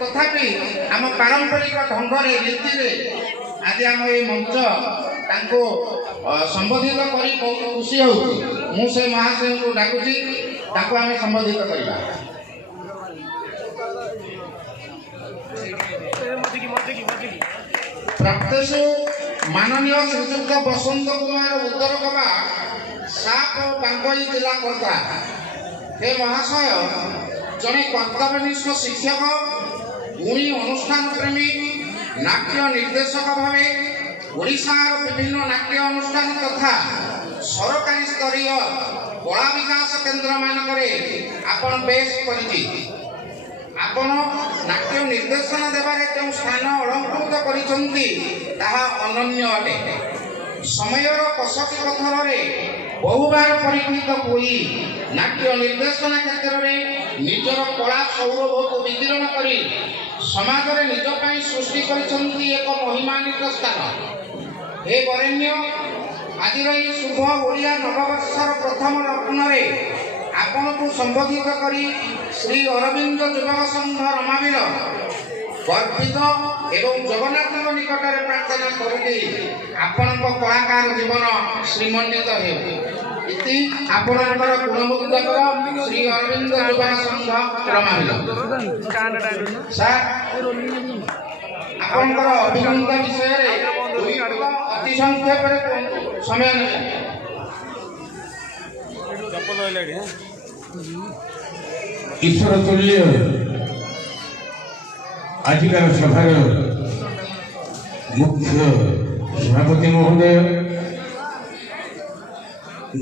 तथापि आम पारंपरिक ढंग रीति आज आम ये मंच संबोधित कर बहुत खुशी हो से महाशय को डाकुची आम संबोधित करवा। प्रत्यक्ष माननीय श्रीजुक्त बसंत कुमार उत्तर कबा साप बांगई जिला कर्ता हे महाशय जड़े कर्तव्यनिष्ठ शिक्षक गुणी अनुष्ठान प्रेमी नाट्य निर्देशक भावे ओडिशार विभिन्न नाट्य अनुष्ठान तथा सरकारी स्तरीय कला विकास केन्द्र मानकरे आपण बेस परिचित। आपण नाट्य निर्देशन देवारे जो स्थान अलंकृत करिसंती ताहा अनन्य अटे। समयर कसकी पथर बहुबार परीक्षित होई नाट्य निर्देशन क्षेत्र में निजर कला सौरभ को विकीर्ण करी समाज रे निज पई सृष्टि करिसंती एक महिमान्वित स्थान। हे वरेण्य आज शुभ ओडिया नववर्षर प्रथम लग्न आपण को संबोधित करी श्री अरविंद युवक संघ रमावीर गर्वित एवं जगन्नाथ निकट में प्रार्थना करुँगी आपण कलाकार जीवन श्रीमंडित होती आपणकर गुणमुग्धकर श्री अरविंद युवक संघ रमावीर सर आपणकर अभिनंदन विषय अति संक्षेप समय ईश्वर तुल्य आजिकार सभार मुख्य सभापति महोदय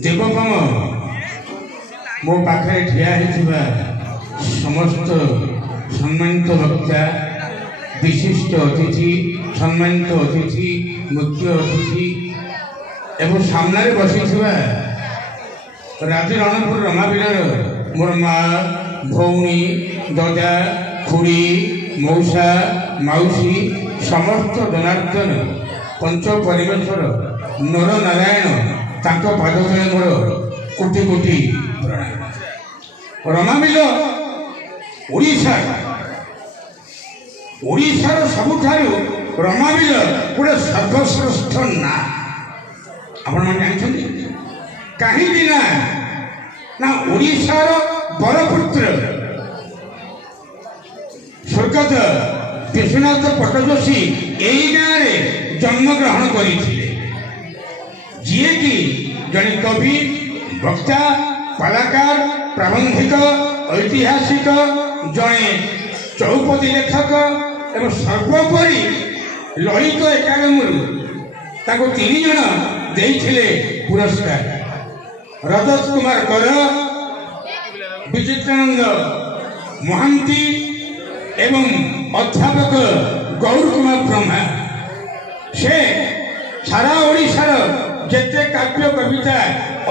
देवपम मो पाखे ठिया होइथिबा समस्त सम्मानित वक्ता विशिष्ट अतिथि सम्मानित अतिथि मुख्य अतिथि एवं सामने बसिथिबा राज रणपुर रमावीर मोर माँ भौणी ददा खुड़ी मौसा मौसी समस्त जनार्दन पंच परमेश्वर नर नारायण तांको पाद तले मोर कोटि कोटि प्रणाम। रमावीर ओडिशार सबुठारु रमावीर गोटे सर्वश्रेष्ठ ना आपण माने जानछन्ती कहीं ना ओडिशार बरपुत्र स्वर्गत विश्वनाथ पट्टजोशी यही गाँव में जन्मग्रहण करते जी कि जड़े कवि वक्ता कलाकार प्राबंधिक ऐतिहासिक जड़े चौपदी लेखक एवं सर्वोपरि ललित एकाडेमी तीन जन देइथिले पुरस्कार रजत कुमार कर विचित्रानंद महांती एवं अध्यापक गौर कुमार ब्रह्मा से सारा ओडिशार जेते काव्य कविता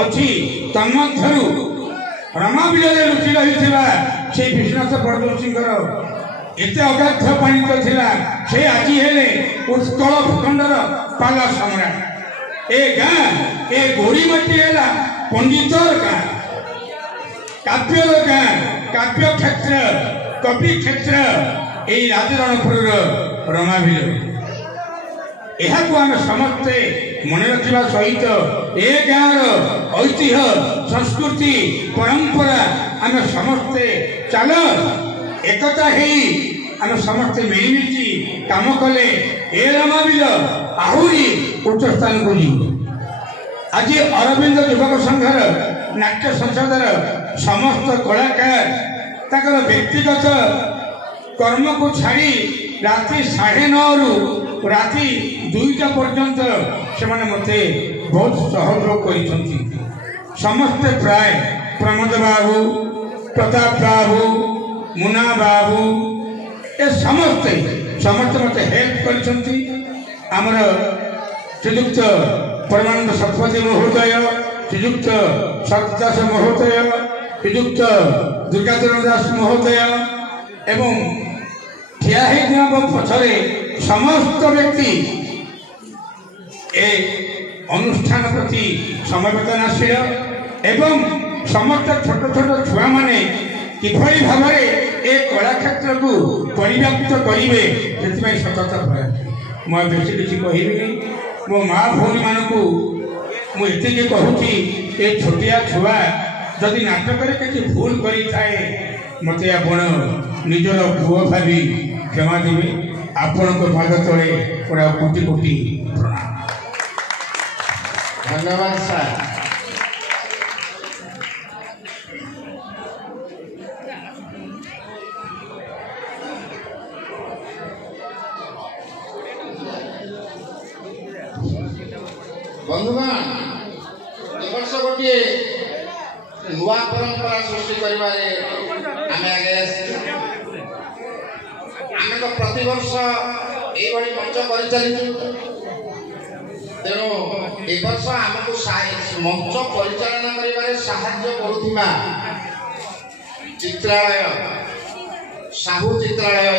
अच्छी तन्मध्यरु रमावीर लुचि रही से विश्वनाथ पट्टजोशी एते अगाध पाणित थिला से आज हेले उत्कल भूखंडर पाला सम्राट ए गाँ ए गोरीमाटी है पंडितर गाँ काव्यर गाँ काव्य क्षेत्र कवि क्षेत्र यही राजरणपुर रमावीर यह आम समस्ते मन रखा सहित ए गाँव ऐतिह्य संस्कृति परंपरा आम समस्ते चल एकता आम समस्ते मिलमिशि काम कले ए रमावीर आहरी उच्च स्थान को जीव। आज अरविंद युवक संघर नाट्य संसदर समस्त कलाकार ताकर व्यक्तिगत कर्म को छाड़ी राति 9:30 रु राति 2टा पर्यंत से मते बहुत सहयोग कर समस्ते प्राय प्रमोद बाबू प्रताप बाबू मुना बाबू ए समस्ते मत हेल्प कर श्रीजुक्त परमानंद शतपथी महोदय श्रीजुक्त सतदास महोदय श्रीजुक्त दुर्गाचरण दास महोदय एवं ठिया पछरे समस्त व्यक्ति ए अनुष्ठान प्रति समवेदनशील एवं समस्त छोट छोट छुआ माने किभली भाव ଏ କଳାକ୍ଷେତ୍ରକୁ ପରିବ୍ୟାପ୍ତ କରିବେ ସେଥିପାଇଁ ସତର୍କତା ପ୍ରୟାସ। ମୁଁ ବେଶୀ କିଛି କହିବିନି। ମୋ ମା ଭଉଣୀମାନଙ୍କୁ ମୁଁ ଏତିକି କହୁଛି, ଏ ଛୋଟିଆ ଛୁଆ ଯଦି ନାଟକରେ କିଛି ଭୁଲ କରିଥାଏ ମୋତେ ଆପଣ ନିଜର ପୁଅ ଭାବି କ୍ଷମା ଦେବେ। ଆପଣଙ୍କ ପାଦ ତଳେ ପୁରା କୋଟି କୋଟି ପ୍ରଣାମ। ଧନ୍ୟବାଦ ସାର୍। ବନ୍ଧୁଗଣ, ଏ ବର୍ଷ ଗୋଟିଏ ନୂଆ ପରମ୍ପରା ସୃଷ୍ଟି କରିବାରେ ଆମେ ଆଗେ ଆସିଛୁ। ଆମେ ତ ପ୍ରତିବର୍ଷ ଏଇଭଳି ମଞ୍ଚ କରିଚାଲିଛୁ। ତେଣୁ ଏ ବର୍ଷ ଆମକୁ ମଞ୍ଚ ପରିଚାଳନା କରିବାରେ ସାହାଯ୍ୟ କରୁଥିବା ଚିତ୍ରାଳୟ, ସାହୁ ଚିତ୍ରାଳୟ